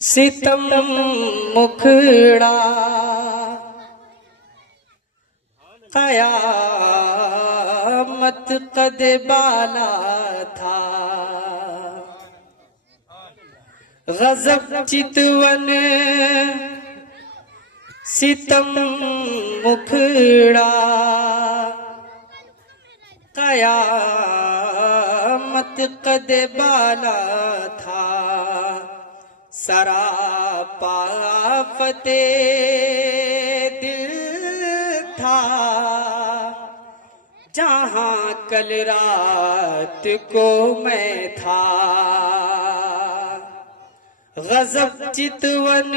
सितम मुखड़ा कयामत कद बाला था। गजब चितवन सितम मुखड़ा कयामत कद बाला था। सरापा फते दिल था जहां कल रात को मैं था। गजब चितवन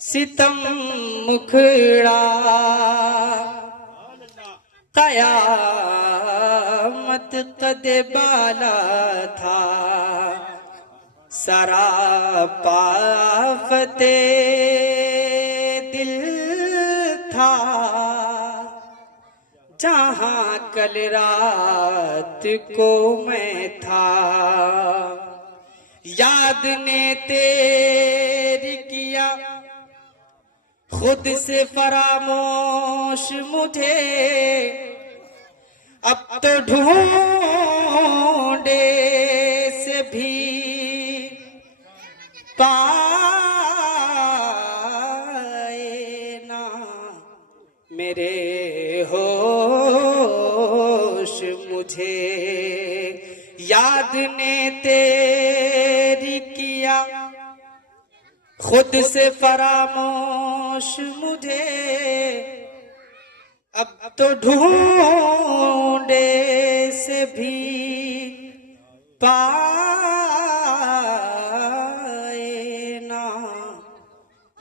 सितम मुखड़ा कयामत कद बाला था। सरापा फते दिल था जहां कल रात को मैं था। याद ने तेरी किया खुद से फरामोश मुझे। अब तो ढूंढे से भी पाए ना मेरे होश मुझे। याद ने तेरी किया खुद से फरामोश मुझे। अब तो ढूंढे से भी पाए ना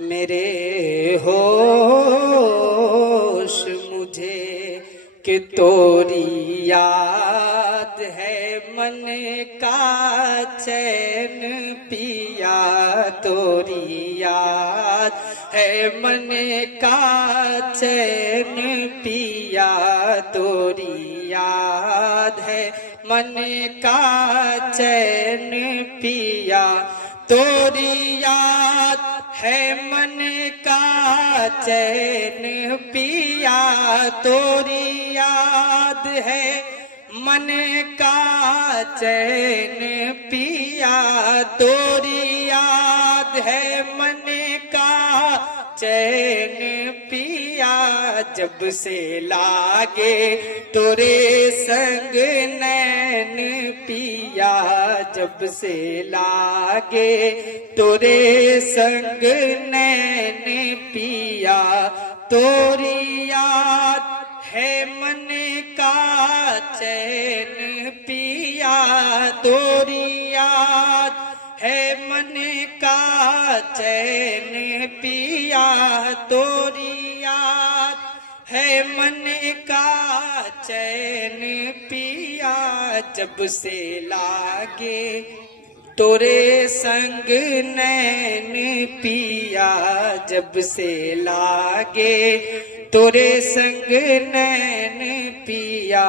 मेरे होश मुझे। कि तोरी याद है मन का चैन पिया। तोरी याद है मन का चैन पिया। तोरी याद है मन का चैन पिया। तोरी याद है मन का चैन पिया। तोरी याद है मन का चैन पिया। तोरी याद है मन का चैन पिया। जब से लागे तोरे संग नैन पिया। जब से लागे तोरे संग नैन पिया। तोरी याद है मन का चैन पिया। तोरी याद है मन का चैन पिया। तोरी याद है मन का चैन पिया। जब से लागे तोरे संग नैन पिया। जब से लागे तोरे संग नैन पिया।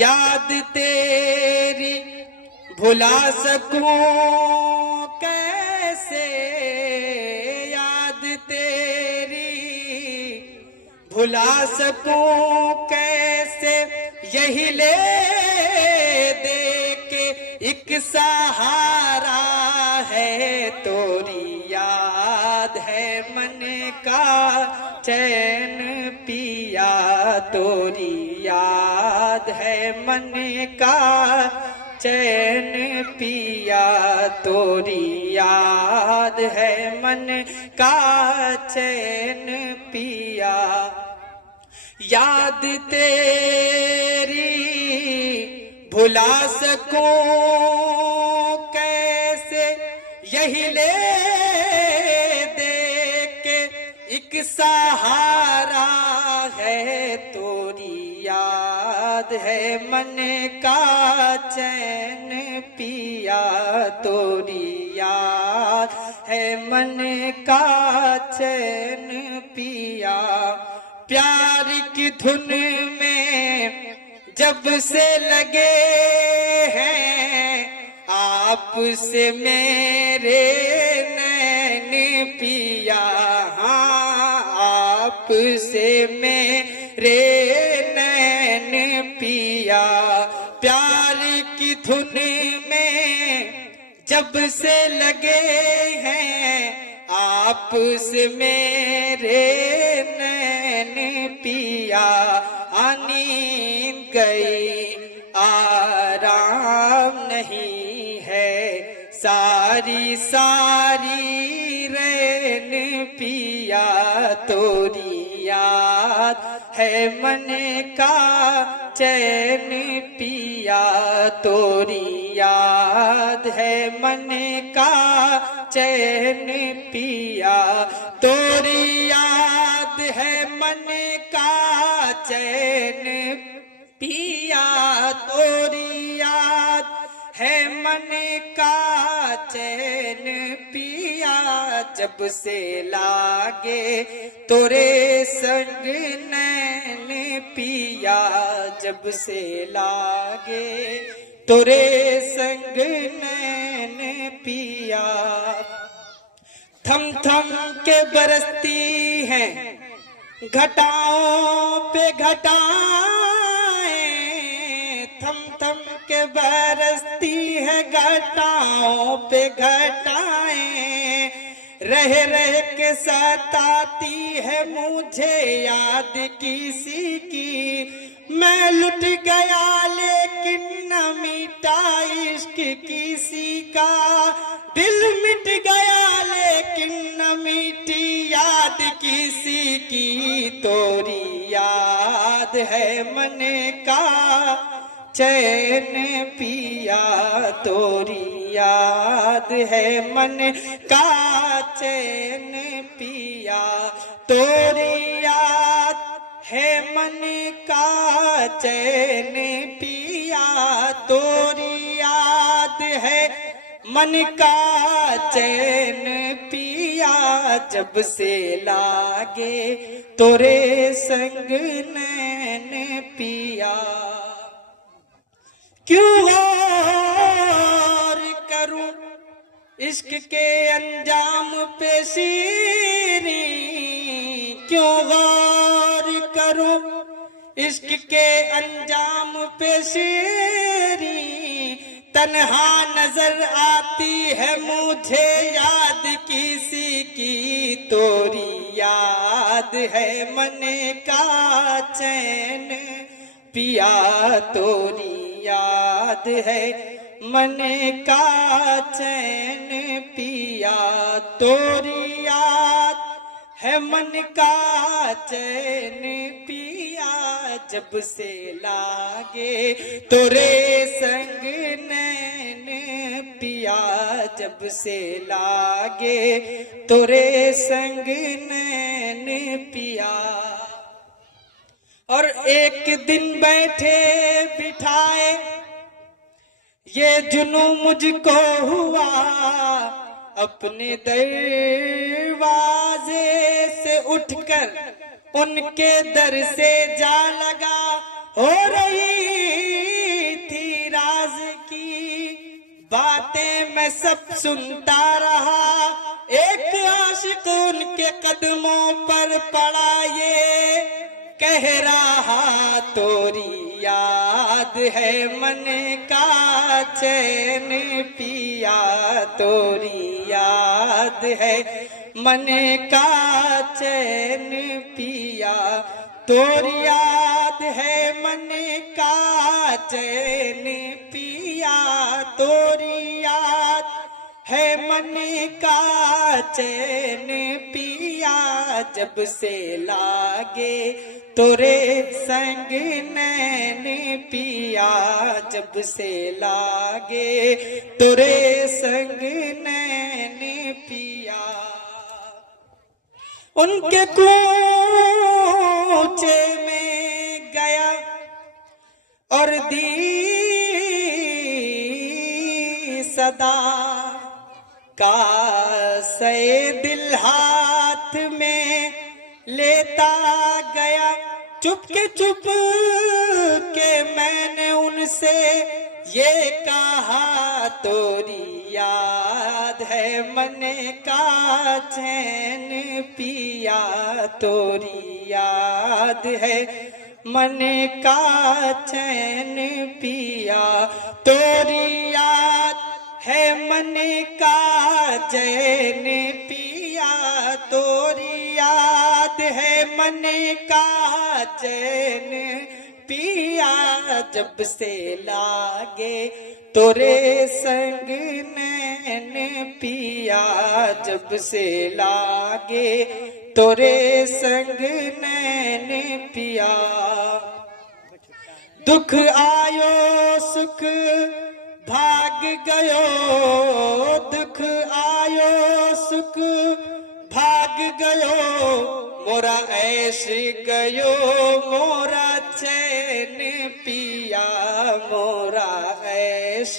याद तेरी भुला सकूं कैसे। याद तेरी भुला सकूं कैसे। यही ले दे के एक सहारा है। तोरी याद है मन का चैन पिया। तोरी याद है मन का चैन पिया। तोरी याद है मन का चैन पिया। याद तेरी भुला सकूं कैसे। यही ले दे के एक सहारा है। तोरी याद है मन का चैन पिया। तोरी याद है मन का चैन पिया। प्यार की धुन में जब से लगे हैं आपसे मेरे नैन पिया, हाँ आपसे मेरे नैन पिया। प्यार की धुन में जब से लगे हैं, आपसे मेरे नैन पिया। नींद गई आराम नहीं है, सारी सारी रैन पिया। तोरी याद है मन का चैन पिया, तोरी याद है मन का चैन पिया। तोरी याद है मन का चैन पिया, तोरी याद है मन का चैन पिया। जब से लागे तोरे संग नैन पिया, जब से लागे तोरे संग नैन पिया। थम थम के बरसती हैं घटाओं पे घटाएं, थम थम के बरसती है घटाओं पे घटाएं। रह रह के सताती है मुझे याद किसी की, मैं लुट गया लेकिन न मिटा इश्क किसी का। दिल मिट गया लेकिन न मिटी याद किसी की। तोरी याद है मन का चैन पिया, तोरी याद है मन का चैन पिया। तोरी याद है मन का चैन पिया, तोरी याद है मन का चैन पिया। जब से लागे तोरे संग नैन पिया। क्यों गौर करूं इश्क के अंजाम पे शीरी, क्यों गौर करूं इश्क के अंजाम पे शीरी। तन्हा नजर आती है मुझे याद किसी की। तोरी याद है मन का चैन पिया, तोरी याद है मन का चैन पिया। तोरी याद है मन का चैन पिया। जब से लागे तोरे संग नैन पिया, जब से लागे तोरे संग नैन पिया। और एक दिन बैठे बिठाए ये जुनू मुझको हुआ, अपने दरवाजे से उठकर उनके दर से जा लगा। हो रही थी राज की बातें मैं सब सुनता रहा, एक आशिक उनके कदमों पर पड़ा ये कह रहा। तोरी याद है मन का चैन पिया, तोरी याद है मन का चैन पिया। तोरी याद है मन का चैन पिया, तोरी याद है मन का चैन पिया। जब से लागे तोरे संग नैन पिया, जब से लागे तोरे संग नैन पिया। उनके कूचे में गया और दी सदा का से दिल हाथ में लेता गया। चुप के मैंने उनसे ये कहा तोरी याद है मन का चैन पिया, तोरी याद है मन का चैन पिया, तोरी याद है मन का चैन पिया, तोरी याद है मन का चैन पिया, जब से लागे तोरे संग नैन पिया, जब से लागे तोरे संग नैन पिया, दुख आयो सुख भाग गयो, दुख आयो सुख भाग गयो, मोरा ऐश गयो मोरा चैन पिया, मोरा ऐश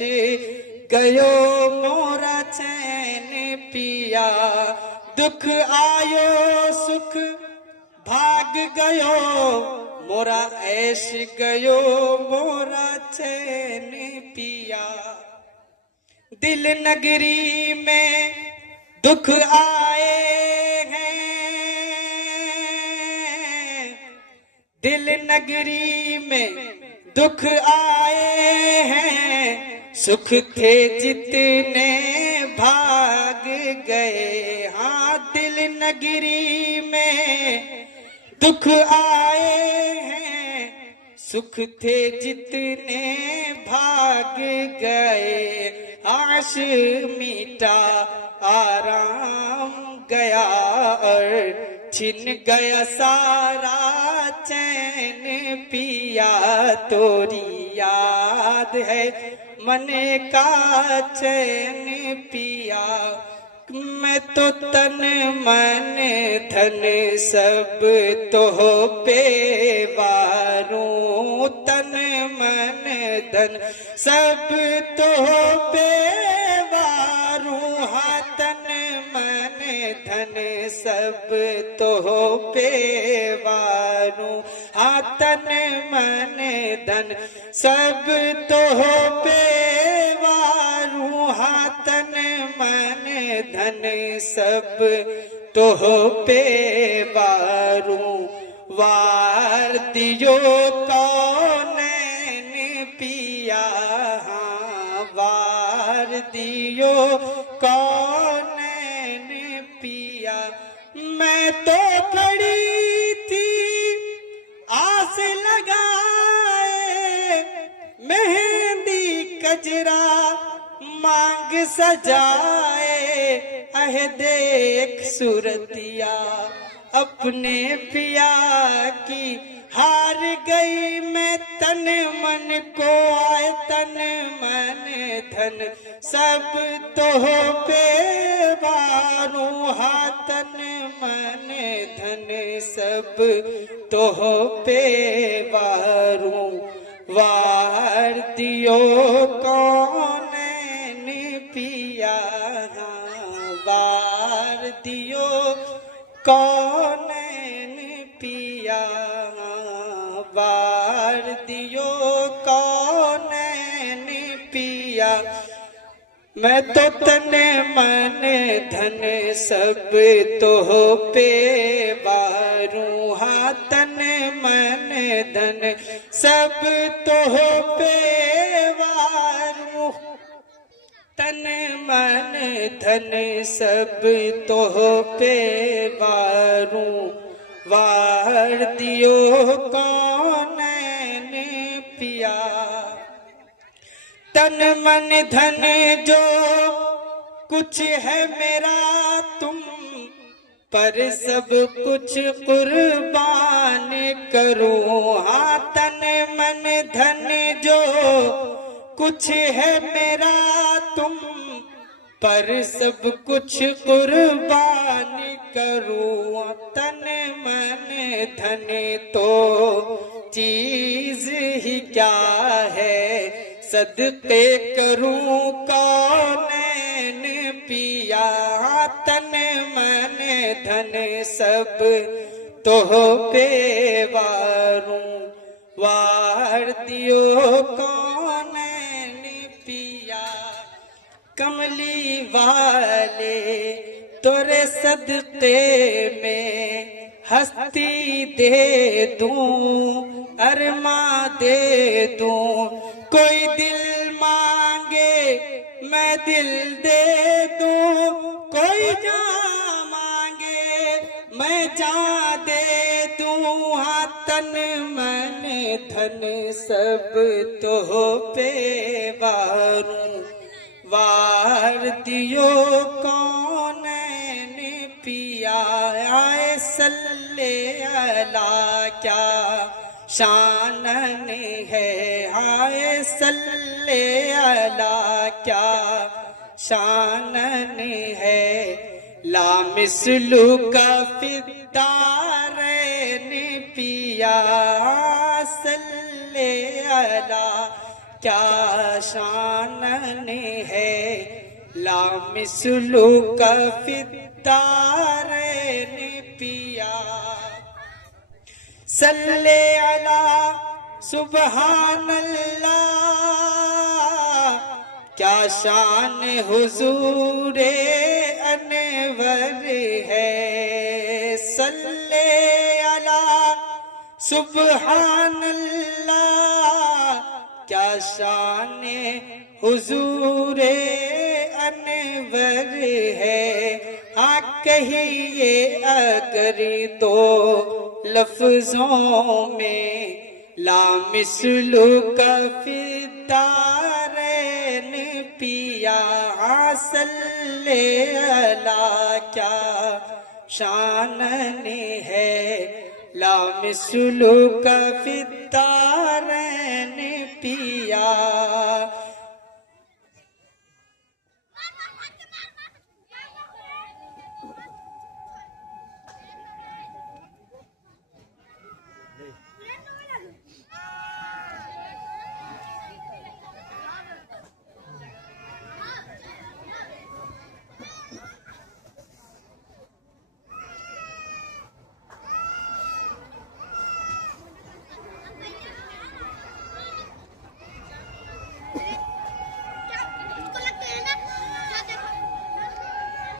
गयो मोरा चैन पिया, दुख आयो सुख भाग गयो, मोरा ऐश गयो मोरा चैन पिया, दिल नगरी में दुख आए हैं, दिल नगरी में दुख आए हैं, सुख थे जितने भाग गए, हाँ दिल नगरी में दुख आए हैं, सुख थे जितने भाग गए, आश मीठा आराम गया और छिन गया सारा चैन पिया, तोरी याद है मन का चैन पिया, मैं तो तन मन धन सब तो पे वारूं, तन मन धन सब तो पे वारूं, हाँ तन मन धन सब तो पे वारूं, हाँ तन मन धन सब तो पे वारूं, हाँ तन मन धन सब तो पे वारूं, वार दियो कौनैन पिया, हाँ वार दियो कौनैन पिया, मैं तो खड़ी थी आस लगाए, मेहंदी कजरा मांग सजाए, अह देख सूरतिया अपने पिया की, हार गई मैं तन मन को आए, तन मन धन सब तो पे वारूं, हाँ तन मन धन सब तो पे वारूं, वार दियो कौनैन पिया, वार दियो कौनैन पिया, वार दियो कौनैन पिया, मैं तो तन मन धन सब तो पे वारूं, हाँ तन मन धन सब तो पे वारूं, तन मन धन सब तो पे वारूं, वार दियो कौनैन पिया, तन मन धन जो कुछ है मेरा तुम पर सब कुछ कुर्बान करूं, हाँ तन मन धन जो कुछ है मेरा तुम पर सब कुछ कुर्बान करूं, तन मन धन तो चीज ही क्या है, सदके करूं कौनैन पिया, तन मन धन सब तो पे वारूं, वार दियो कौनैन कमली वाले तोरे सदके में हस्ती दे दूं, अरमा दे दूं। कोई दिल मांगे मैं दिल दे दूं, कोई जा मांगे मैं जा दे दूं। हाँ तन मन धन सब तो पे वारूं, वार दियो कौन पिया। आए सल्ले अला क्या शानन है, आए सल्ले अला क्या शानन है। ला मिसलू का फिदारैन पिया, सल्ले अला क्या शानन है। ला मिसलू का फिदारैन पिया। सल्ले अला सुबहान अल्लाह, क्या शान हुजूरे अनवर है। सल्ले अला सुबहान अल्लाह, क्या शान हुजूरे अनवर है। हाँ कहिए अगर तो लफ्जों में, ला मिसलू का फिदारैन पिया। हाँ सल्ले अला क्या शानन है, ला मिसलू का फिदारैन पिया।